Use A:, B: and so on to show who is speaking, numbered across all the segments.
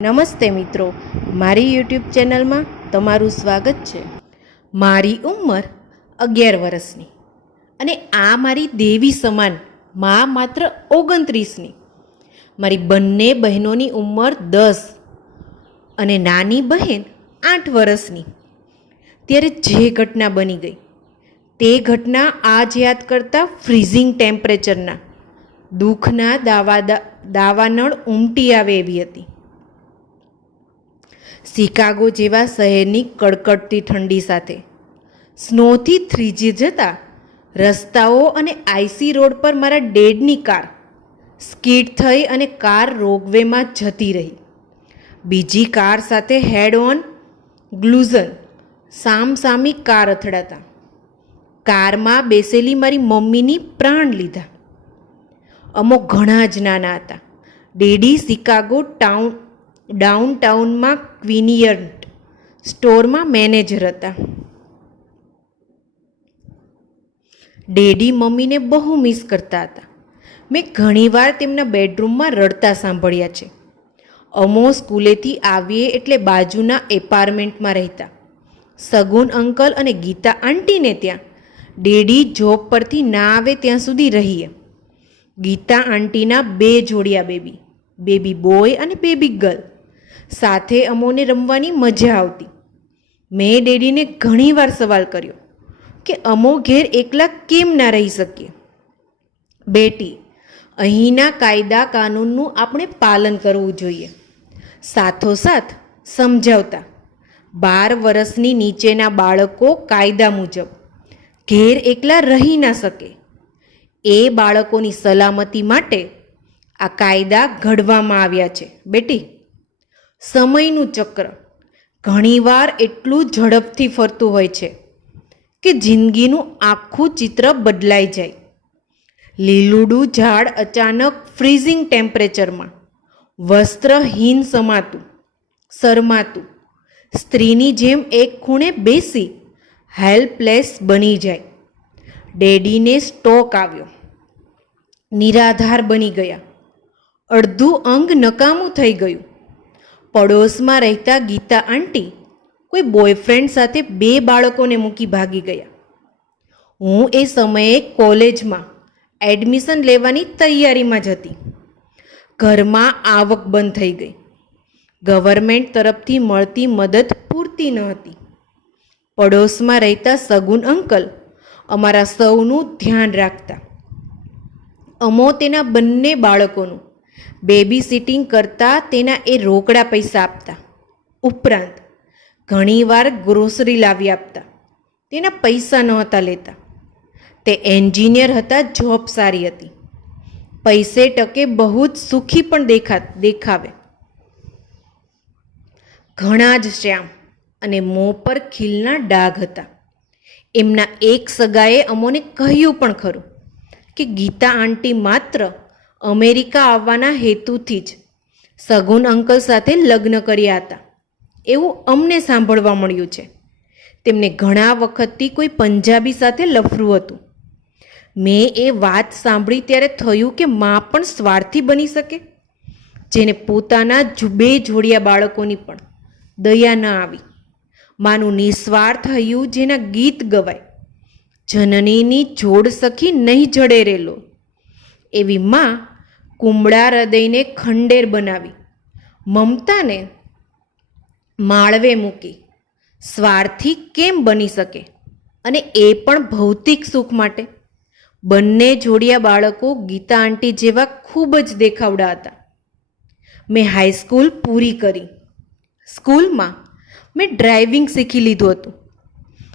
A: નમસ્તે મિત્રો, મારી યુટ્યુબ ચેનલમાં તમારું સ્વાગત છે. મારી ઉંમર અગિયાર વર્ષની અને આ મારી દેવી સમાન મા માત્ર ઓગણત્રીસની. મારી બંને બહેનોની ઉંમર દસ અને નાની બહેન આઠ વર્ષની. ત્યારે જે ઘટના બની ગઈ, તે ઘટના આજ યાદ કરતાં ફ્રીઝિંગ ટેમ્પરેચરના દુઃખના દાવા દાવાનળ ઉમટી આવે એવી હતી. શિકાગો જેવા શહેરની કડકડતી ઠંડી સાથે. સ્નોથી થ્રીજી જતા રસ્તાઓ અને આઈસી રોડ પર મારા ડેડની કાર સ્કીડ થઈ અને કાર રોગવેમાં જતી રહી. બીજી કાર સાથે હેડ ઓન ગ્લુઝન સામસામી કાર અથડાતા. કારમાં બેસેલી મારી મમ્મીની પ્રાણ લીધા. અમો ઘણા જ નાના હતા. ડેડી શિકાગો ટાઉન ડાઉનટાઉનમાં ક્વિનિયન્ટ સ્ટોરમાં મેનેજર હતા. ડેડી મમ્મીને બહુ મિસ કરતા હતા. મેં ઘણીવાર તેમના બેડરૂમમાં રડતા સાંભળ્યા છે. અમો સ્કૂલેથી આવીએ એટલે બાજુના એપાર્ટમેન્ટમાં રહેતા. સગુન, અંકલ અને ગીતા આંટીને ત્યાં. ડેડી જોબ પરથી ના આવે ત્યાં સુધી રહીએ. ગીતા આંટીના બે જોડિયા બેબી બેબી બોય અને બેબી ગર્લ. સાથે અમોને રમવાની મજા આવતી. મેં ડેડીને ઘણીવાર સવાલ કર્યો કે અમો ઘેર એકલા કેમ ના રહી શકીએ? બેટી, અહીંના કાયદા કાનૂનનું આપણે પાલન કરવું જોઈએ. સાથોસાથ સમજાવતા, બાર વર્ષની નીચેના બાળકો કાયદા મુજબ ઘેર એકલા રહી ના શકે. એ બાળકોની સલામતી માટે આ કાયદા ઘડવામાં આવ્યા છે. બેટી સમયનું ચક્ર. ઘણીવાર એટલું ઝડપથી ફરતું હોય છે કે જિંદગીનું આખું ચિત્ર બદલાઈ જાય. લીલુડું ઝાડ અચાનક ફ્રીઝિંગ ટેમ્પરેચરમાં, વસ્ત્રહીન સમાતું, શરમાતું, સ્ત્રીની જેમ એક ખૂણે બેસી હેલ્પલેસ બની જાય. ડેડીને સ્ટોક આવ્યો. નિરાધાર બની ગયા. અડધું અંગ નકામું થઈ ગયું. પડોશમાં રહેતા ગીતા આંટી કોઈ બોયફ્રેન્ડ સાથે બે બાળકોને મૂકી ભાગી ગયા. હું એ સમયે કોલેજમાં એડમિશન લેવાની તૈયારીમાં જ હતી. ઘરમાં આવક બંધ થઈ ગઈ. ગવર્મેન્ટ તરફથી મળતી મદદ પૂરતી ન હતી. પડોશમાં રહેતા સગુન અંકલ અમારા સૌનું ધ્યાન રાખતા. અમો તેના બંને બાળકોનું બેબી સિટિંગ કરતાં તેના એ રોકડા પૈસા આપતા. ઉપરાંત ઘણીવાર ગ્રોસરી લાવી આપતા. તેના પૈસા નહોતા લેતા. તે એન્જિનિયર હતા જોબ સારી હતી. પૈસે ટકે બહુ જ સુખી પણ દેખા, દેખાવે. ઘણા જ શ્યામ અને મોં પર ખીલના ડાઘ હતા. એમના એક સગાએ અમોને કહ્યું પણ ખરું કે ગીતા આંટી માત્ર અમેરિકા આવવાના હેતુથી જ સગુન અંકલ સાથે લગ્ન કર્યા હતા. એવું અમને સાંભળવા મળ્યું છે. તેમને ઘણા વખતથી કોઈ પંજાબી સાથે લફરું હતું. મેં એ વાત સાંભળી ત્યારે થયું કે મા પણ સ્વાર્થી બની શકે, જેને પોતાના બે જોડિયા બાળકોની પણ દયા ન આવી. માનું નિસ્વાર્થ હૈયું જેના ગીત ગવાય. જનનીની જોડ સખી નહીં જડે રેલો. એવી માં કુમળા હૃદયને ખંડેર બનાવી, મમતાને માળવે મૂકી, સ્વાર્થી કેમ બની શકે અને એ પણ ભૌતિક સુખ માટે. બંને જોડિયા બાળકો ગીતા આંટી જેવા ખૂબ જ દેખાવડા હતા. મેં હાઈસ્કૂલ પૂરી કરી. સ્કૂલમાં મેં ડ્રાઇવિંગ શીખી લીધું હતું.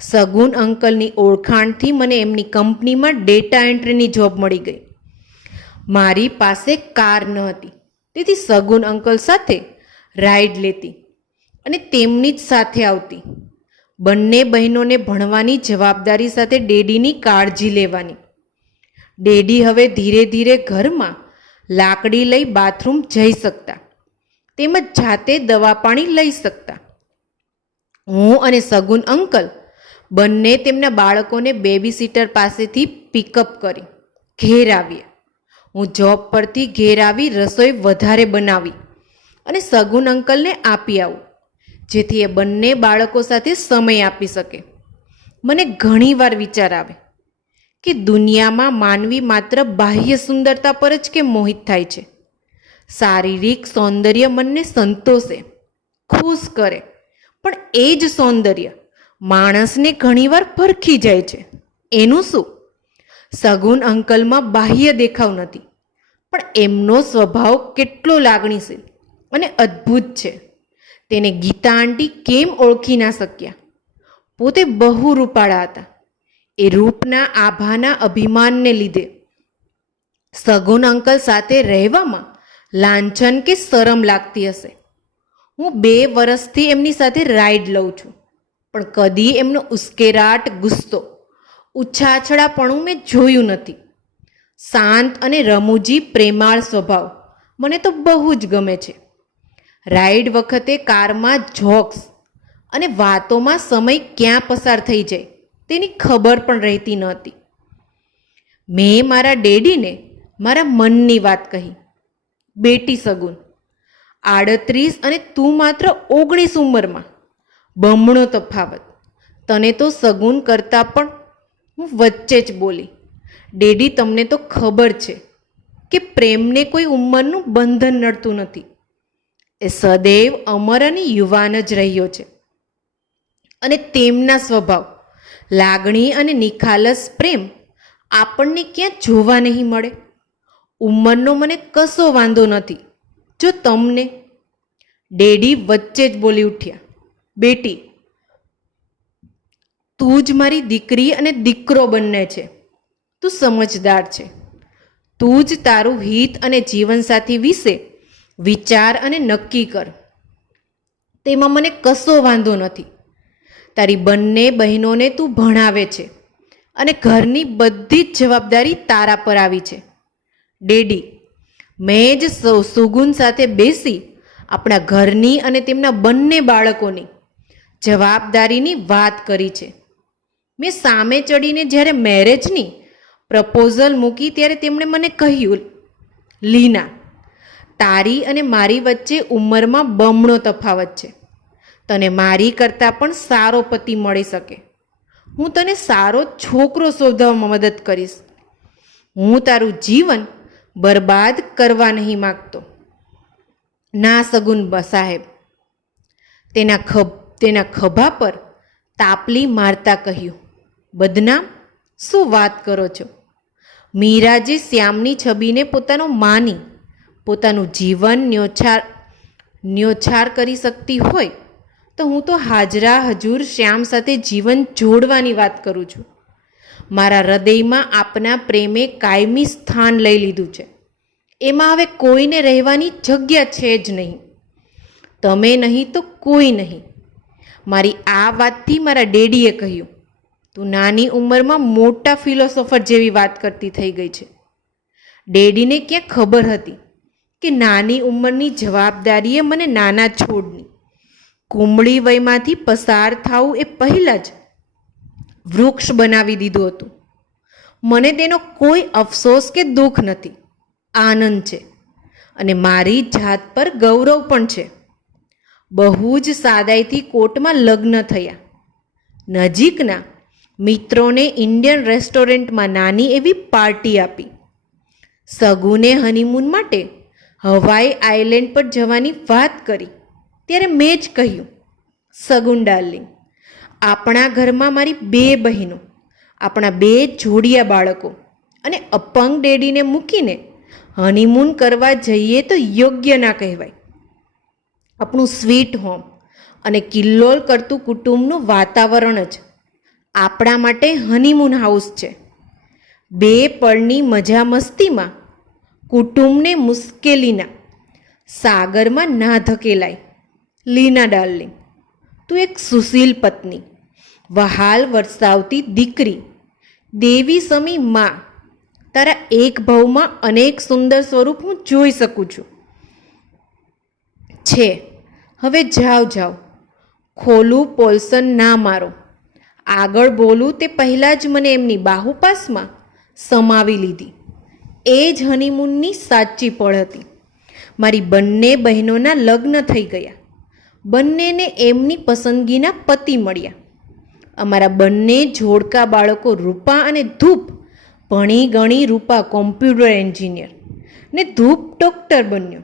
A: સગુન અંકલની ઓળખાણથી મને એમની કંપનીમાં ડેટા એન્ટ્રીની જોબ મળી ગઈ. મારી પાસે કાર ન હતી. તેથી સગુન અંકલ સાથે રાઈડ લેતી અને તેમની જ સાથે આવતી. બંને બહેનોને ભણવાની જવાબદારી સાથે ડેડીની કાળજી લેવાની. ડેડી હવે ધીરે ધીરે ઘરમાં લાકડી લઈ બાથરૂમ જઈ શકતા તેમજ જાતે દવા પાણી લઈ શકતા. હું અને સગુન અંકલ બંને તેમના બાળકોને બેબી સીટર પાસેથી પિકઅપ કરી ઘેર આવીએ. હું જોબ પરથી ઘેર આવી રસોઈ વધારે બનાવી અને સગુન અંકલને આપી આવું, જેથી એ બંને બાળકો સાથે સમય આપી શકે. મને ઘણીવાર વિચાર આવે કે દુનિયામાં માનવી માત્ર બાહ્ય સુંદરતા પર જ કે મોહિત થાય છે? શારીરિક સૌંદર્ય મનને સંતોષે, ખુશ કરે, પણ એ જ સૌંદર્ય માણસને ઘણીવાર પરખી જાય છે. એનું શું? સગુન અંકલમાં બાહ્ય દેખાવ નથી. પણ એમનો સ્વભાવ કેટલો લાગણીશીલ અને અદ્ભુત છે. તેને ગીતા આંટી કેમ ઓળખી ના શક્યા? પોતે બહુ રૂપાળા હતા. એ રૂપના આભાના અભિમાનને લીધે. સગુન અંકલ સાથે રહેવામાં લાંછન કે શરમ લાગતી હશે. હું બે વર્ષથી એમની સાથે રાઈડ લઉં છું, પણ કદી એમનો ઉશ્કેરાટ ગુસ્સો ઉછાછડાપણું મેં જોયું નથી. શાંત અને રમૂજી પ્રેમાળ સ્વભાવ. મને તો બહુ જ ગમે છે. રાઈડ વખતે કારમાં જોક્સ અને વાતોમાં સમય ક્યાં પસાર થઈ જાય તેની ખબર પણ રહેતી નહોતી. મેં મારા ડેડીને મારા મનની વાત કહી. બેટી સગુન, આડત્રીસ અને તું માત્ર ઓગણીસ ઉંમરમાં. બમણો તફાવત. તને તો સગુન કરતાં પણ હું વચ્ચે જ બોલી, ડેડી, તમને તો ખબર છે કે પ્રેમને કોઈ ઉંમરનું બંધન નડતું નથી. એ સદૈવ અમર અને યુવાન જ રહ્યો છે. અને તેમના સ્વભાવ, લાગણી અને નિખાલસ પ્રેમ આપણને ક્યાં જોવા નહીં મળે? ઉંમરનો મને કશો વાંધો નથી. જો તમને. ડેડી વચ્ચે જ બોલી ઉઠ્યા, બેટી તું જ મારી દીકરી અને દીકરો બંને છે. તું સમજદાર છે. તું જ તારું હિત અને જીવનસાથી વિશે વિચાર અને નક્કી કર. તેમાં મને કશો વાંધો નથી. તારી બંને બહેનોને તું ભણાવે છે અને ઘરની બધી જ જવાબદારી તારા પર આવી છે. ડેડી, મેં જ સૌ- સુગુન સાથે બેસી આપણા ઘરની અને તેમના બંને બાળકોની જવાબદારીની વાત કરી છે. મેં સામે ચડીને જ્યારે મેરેજની પ્રપોઝલ મૂકી ત્યારે તેમણે મને કહ્યું, લીના, તારી અને મારી વચ્ચે ઉંમરમાં બમણો તફાવત છે. તને મારી કરતાં પણ સારો પતિ મળી શકે. હું તને સારો છોકરો શોધવામાં મદદ કરીશ. હું તારું જીવન બરબાદ કરવા નહીં માગતો. ના સગુન સાહેબ. તેના ખભ, તેના ખભા પર તાપલી મારતા કહ્યું બદનામ? શું વાત કરો છો? મીરાજી શ્યામની છબીને પોતાનો માની, પોતાનું જીવન ન્યોછાર ન્યોછાર કરી શકતી હોય, તો હું તો હાજરા હજુર શ્યામ સાથે જીવન જોડવાની વાત કરું છું. મારા હૃદયમાં આપના પ્રેમે કાયમી સ્થાન લઈ લીધું છે. એમાં હવે કોઈને રહેવાની જગ્યા છે જ નહીં. તમે નહીં તો કોઈ નહીં. મારી આ વાતથી મારા ડેડીએ કહ્યું. તું નાની ઉંમરમાં મોટા ફિલોસોફર જેવી વાત કરતી થઈ ગઈ છે. ડેડીને ક્યાં ખબર હતી કે નાની ઉંમરની જવાબદારીએ મને નાના છોડની. કુમળી વયમાંથી પસાર થવું એ પહેલાં જ વૃક્ષ બનાવી દીધું હતું. મને તેનો કોઈ અફસોસ કે દુઃખ નથી. આનંદ છે. અને મારી જાત પર ગૌરવ પણ છે. બહુ જ સાદાઈથી કોર્ટમાં લગ્ન થયા. નજીકના મિત્રોને ઇન્ડિયન રેસ્ટોરન્ટમાં નાની એવી પાર્ટી આપી. સગુને હનીમૂન માટે હવાઈ આઇલેન્ડ પર જવાની વાત કરી. ત્યારે મેં જ કહ્યું, સગુન ડાર્લિંગ, આપણા ઘરમાં મારી બે બહેનો, આપણા બે જોડિયા બાળકો અને અપંગ ડેડીને મૂકીને હનીમૂન કરવા જઈએ તો યોગ્ય ના કહેવાય. આપણું સ્વીટ હોમ અને કિલ્લોલ કરતું કુટુંબનું વાતાવરણ જ આપણા માટે હનીમૂન હાઉસ છે. બે પળની મજા મસ્તીમાં, કુટુંબને મુશ્કેલીના, સાગરમાં ના ધકેલાય. લીના ડાર્લિંગ, તું એક સુશીલ પત્ની, વહાલ વરસાવતી દીકરી, દેવી સમી માં, તારા એક ભાવમાં અનેક સુંદર સ્વરૂપ હું જોઈ શકું છું. છે, હવે જાઓ જાઓ ખોલું પોલસન ના મારો. આગળ બોલું તે પહેલાં જ મને એમની બાહુપાસમાં સમાવી લીધી. એ જ હનીમૂનની સાચી પળ હતી. મારી બંને બહેનોના લગ્ન થઈ ગયા. બંનેને એમની પસંદગીના પતિ મળ્યા. અમારા બંને જોડકા બાળકો રૂપા અને ધૂપ, ભણી ગણી રૂપા કોમ્પ્યુટર એન્જિનિયર ને ધૂપ ડૉક્ટર બન્યો.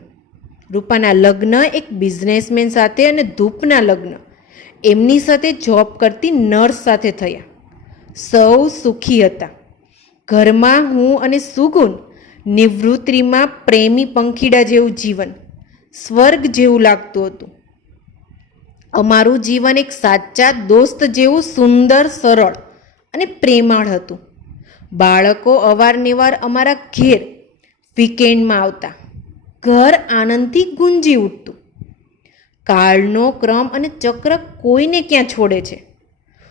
A: રૂપાના લગ્ન એક બિઝનેસમેન સાથે અને ધૂપના લગ્ન. એમની સાથે જોબ કરતી નર્સ સાથે થયા. સૌ સુખી હતા. ઘરમાં હું અને સુગુન નિવૃત્તિમાં પ્રેમી પંખીડા જેવું જીવન, સ્વર્ગ જેવું લાગતું હતું. અમારું જીવન એક સાચા દોસ્ત જેવું સુંદર, સરળ અને પ્રેમાળ હતું. બાળકો અવારનવાર અમારા ઘેર વીકેન્ડમાં આવતા. ઘર આનંદથી ગુંજી ઉઠતું. કાળનો ક્રમ અને ચક્ર કોઈને ક્યાં છોડે છે?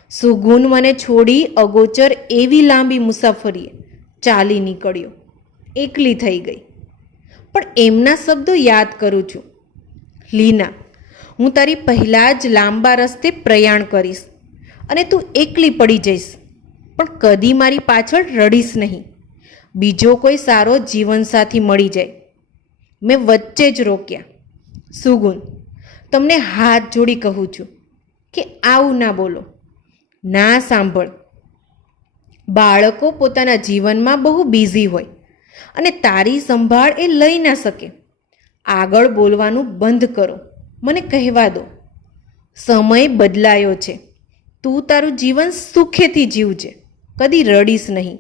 A: સુગુન મને છોડી અગોચર એવી લાંબી મુસાફરીએ ચાલી નીકળ્યો. એકલી થઈ ગઈ. પણ એમના શબ્દો યાદ કરું છું. લીના, હું તારી પહેલાં જ લાંબા રસ્તે પ્રયાણ કરીશ અને તું એકલી પડી જઈશ. પણ કદી મારી પાછળ રડીશ નહીં. બીજો કોઈ સારો જીવનસાથી મળી જાય. મેં વચ્ચે જ રોક્યા. સુગુન તમને હાથ જોડી કહું છું કે આવું ના બોલો. ના સાંભળ. બાળકો પોતાના જીવનમાં બહુ બિઝી હોય અને તારી સંભાળ એ લઈ ના શકે. આગળ બોલવાનું બંધ કરો. મને કહેવા દો. સમય બદલાયો છે. તું તારું જીવન સુખેથી જીવજે. કદી રડીશ નહીં.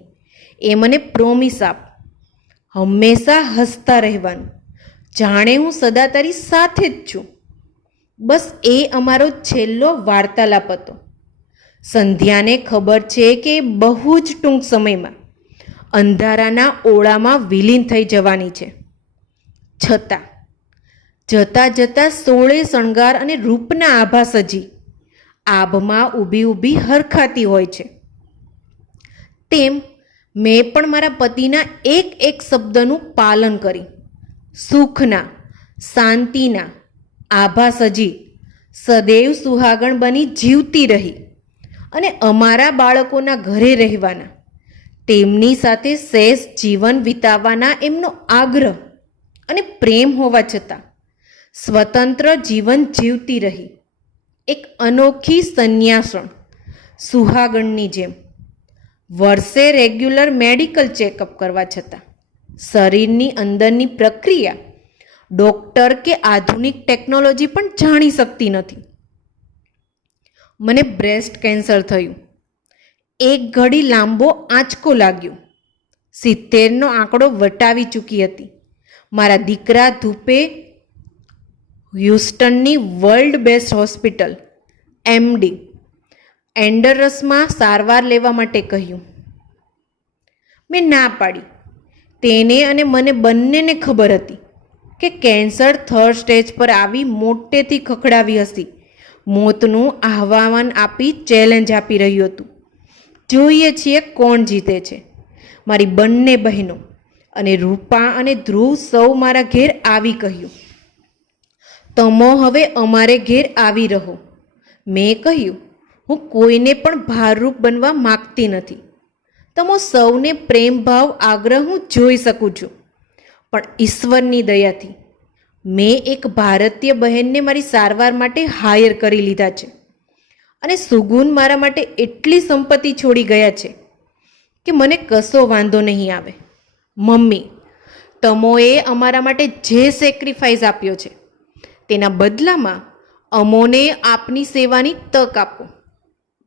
A: એ મને પ્રોમિસ આપ. હંમેશા હસતા રહેવાનું. જાણે હું સદા તારી સાથે જ છું. બસ એ અમારો છેલ્લો વાર્તાલાપ હતો. સંધ્યાને ખબર છે કે બહુ જ ટૂંક સમયમાં અંધારાના ઓળામાં વિલીન થઈ જવાની છે. છતાં, જતાં જતાં સોળે શણગાર અને રૂપના આભા સજી આભમાં ઊભી ઊભી હરખાતી હોય છે. તેમ મેં પણ મારા પતિના એક એક શબ્દનું પાલન કરી. સુખના, શાંતિના આભા સજી સદૈવ સુહાગણ બની જીવતી રહી અને અમારા બાળકોના ઘરે રહેવાના. તેમની સાથે શેષ જીવન વિતાવવાના એમનો આગ્રહ અને પ્રેમ હોવા છતાં સ્વતંત્ર જીવન જીવતી રહી. એક અનોખી સંન્યાસણ સુહાગણની જેમ. વર્ષે રેગ્યુલર મેડિકલ ચેકઅપ કરવા છતાં શરીરની અંદરની પ્રક્રિયા ડૉક્ટર કે આધુનિક ટેકનોલોજી પણ જાણી શકતી નથી. મને બ્રેસ્ટ કેન્સર થયું. એક ઘડી લાંબો આંચકો લાગ્યો. સિત્તેરનો આંકડો વટાવી ચૂકી હતી. મારા દીકરા ધૂપે હ્યુસ્ટનની વર્લ્ડ બેસ્ટ હોસ્પિટલ એમડી એન્ડરસમાં સારવાર લેવા માટે કહ્યું. મેં ના પાડી. તેને અને મને બંનેને ખબર હતી. કે કેન્સર થર્ડ સ્ટેજ પર આવી મોટેથી ખખડાવી હતી મોતનું આહવાન આપી ચેલેન્જ આપી રહ્યું હતું. જોઈએ છીએ કોણ જીતે છે. મારી બંને બહેનો અને રૂપા અને ધ્રુવ સૌ મારા ઘેર આવી કહ્યું. તમો હવે અમારે ઘેર આવી રહો. મેં કહ્યું, હું કોઈને પણ ભારરૂપ બનવા માગતી નથી. તમો સૌને પ્રેમભાવ, આગ્રહ હું જોઈ શકું છું. પણ ઈશ્વરની દયાથી. મેં એક ભારતીય બહેનને મારી સારવાર માટે હાયર કરી લીધા છે. અને સુગુન મારા માટે એટલી સંપત્તિ છોડી ગયા છે કે મને કશો વાંધો નહીં આવે. મમ્મી, તમોએ અમારા માટે જે સેક્રિફાઈસ આપ્યો છે, તેના બદલામાં અમોને આપની સેવાની તક આપો.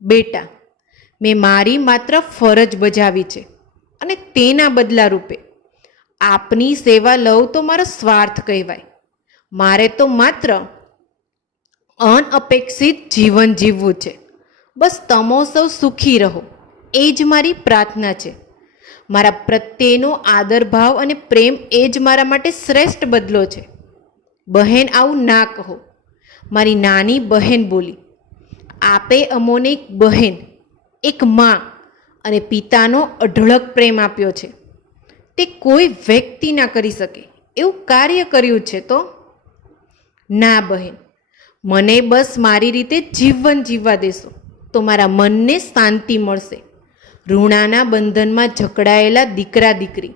A: બેટા, મેં મારી માત્ર ફરજ બજાવી છે અને તેના બદલા રૂપે આપની સેવા લઉં તો મારો સ્વાર્થ કહેવાય. મારે તો માત્ર અનઅપેક્ષિત જીવન જીવવું છે. બસ તમો સૌ સુખી રહો. એ જ મારી પ્રાર્થના છે. મારા પ્રત્યેનો આદર ભાવ અને પ્રેમ એ જ મારા માટે શ્રેષ્ઠ બદલો છે. બહેન આવું ના કહો. મારી નાની બહેન બોલી, આપે અમોને એક બહેન, એક મા અને પિતાનો અઢળક પ્રેમ આપ્યો છે. તે કોઈ વ્યક્તિ ના કરી શકે. એવું કાર્ય કર્યું છે તો? ના બહેન. મને બસ મારી રીતે જીવન જીવવા દેશો, તો મારા મનને શાંતિ મળશે. ઋણાના બંધનમાં જકડાયેલા દીકરા દીકરી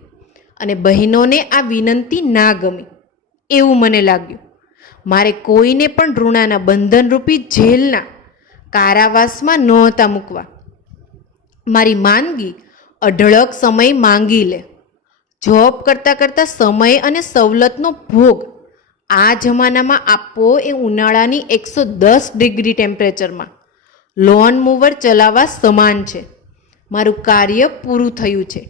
A: અને બહેનોને આ વિનંતી ના ગમી. એવું મને લાગ્યું. મારે કોઈને પણ ઋણાના બંધનરૂપી જેલના કારાવાસમાં નહોતા મૂકવા. મારી માંદગી અઢળક સમય માંગી લે. જોબ કરતાં કરતાં સમય અને સવલતનો ભોગ. આ જમાનામાં આપવો એ ઉનાળાની એકસો દસ ડિગ્રી ટેમ્પરેચરમાં. લોન મૂવર ચલાવવા સમાન છે. મારું કાર્ય પૂરું થયું છે.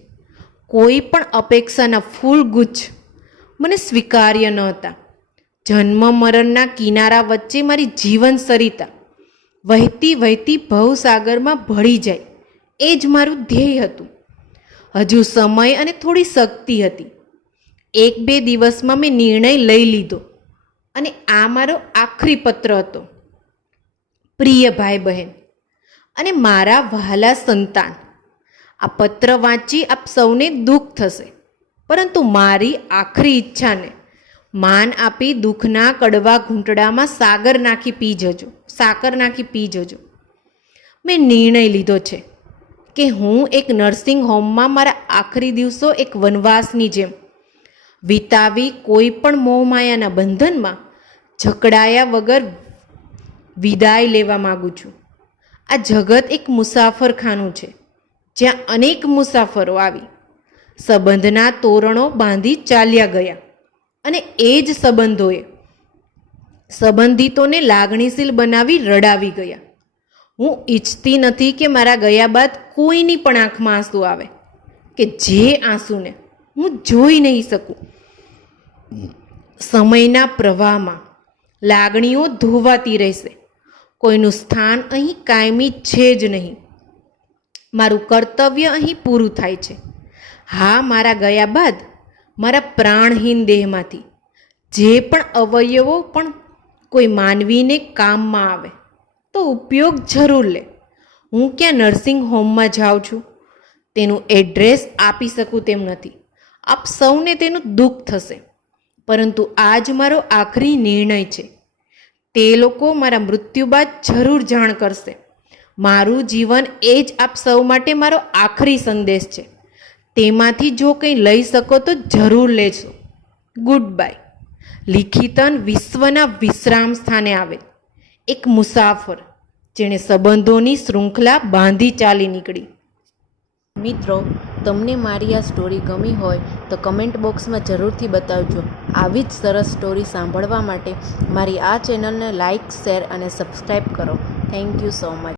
A: કોઈ પણ અપેક્ષાના ફૂલ ગુચ્છ મને સ્વીકાર્ય ન હતા. જન્મ મરણના કિનારા વચ્ચે મારી જીવન સરિતા વહેતી વહેતી ભવસાગરમાં ભળી જાય. એ જ મારું ધ્યેય હતું. હજુ સમય અને થોડી શક્તિ હતી. એક બે દિવસમાં મેં નિર્ણય લઈ લીધો અને આ મારો આખરી પત્ર હતો. પ્રિય ભાઈ બહેન અને મારા વહાલા સંતાન, આ પત્ર વાંચી આપ સૌને દુઃખ થશે, પરંતુ મારી આખરી ઈચ્છાને માન આપી દુઃખના કડવા ઘૂંટડામાં સાગર નાખી પી જજો, સાકર નાખી પી જજો. મેં નિર્ણય લીધો છે. કે હું એક નર્સિંગ હોમમાં મારા આખરી દિવસો એક વનવાસની જેમ વિતાવી કોઈ પણ મોહમાયાના બંધનમાં જકડાયા વગર વિદાય લેવા માગું છું. આ જગત એક મુસાફરખાનું છે. જ્યાં અનેક મુસાફરો આવી સંબંધના તોરણો બાંધી ચાલ્યા ગયા અને એ જ સંબંધોએ સંબંધિતોને લાગણીશીલ બનાવી રડાવી ગયા. હું ઈચ્છતી નથી કે મારા ગયા બાદ કોઈની પણ આંખમાં આંસુ આવે. કે જે આંસુને હું જોઈ નહીં શકું. સમયના પ્રવાહમાં લાગણીઓ ધોવાતી રહેશે. કોઈનું સ્થાન અહીં કાયમી છે જ નહીં. મારું કર્તવ્ય અહીં પૂરું થાય છે. હા, મારા ગયા બાદ મારા પ્રાણહીન દેહમાંથી જે પણ અવયવો પણ કોઈ માનવીને કામમાં આવે. તો ઉપયોગ જરૂર લે. હું ક્યાં નર્સિંગ હોમમાં જાઉં છું? તેનું એડ્રેસ આપી શકું તેમ નથી. આપ સૌને તેનું દુઃખ થશે. પરંતુ આ જ મારો આખરી નિર્ણય છે. તે લોકો મારા મૃત્યુ બાદ જરૂર જાણ કરશે. મારું જીવન એ જ આપ સૌ માટે મારો આખરી સંદેશ છે. તેમાંથી જો કંઈ લઈ શકો તો જરૂર લેજો ગુડ બાય લિખિતન વિશ્વના વિશ્રામ સ્થાને આવે. એક મુસાફર, જેણે સંબંધોની શૃંખલા બાંધી ચાલી નીકળી. મિત્રો, તમને મારી આ સ્ટોરી ગમી હોય તો કમેન્ટ બોક્સમાં જરૂરથી બતાવજો. આવી જ સરસ સ્ટોરી સાંભળવા માટે મારી આ ચેનલને લાઇક શેર અને સબસ્ક્રાઈબ કરો. Thank you so much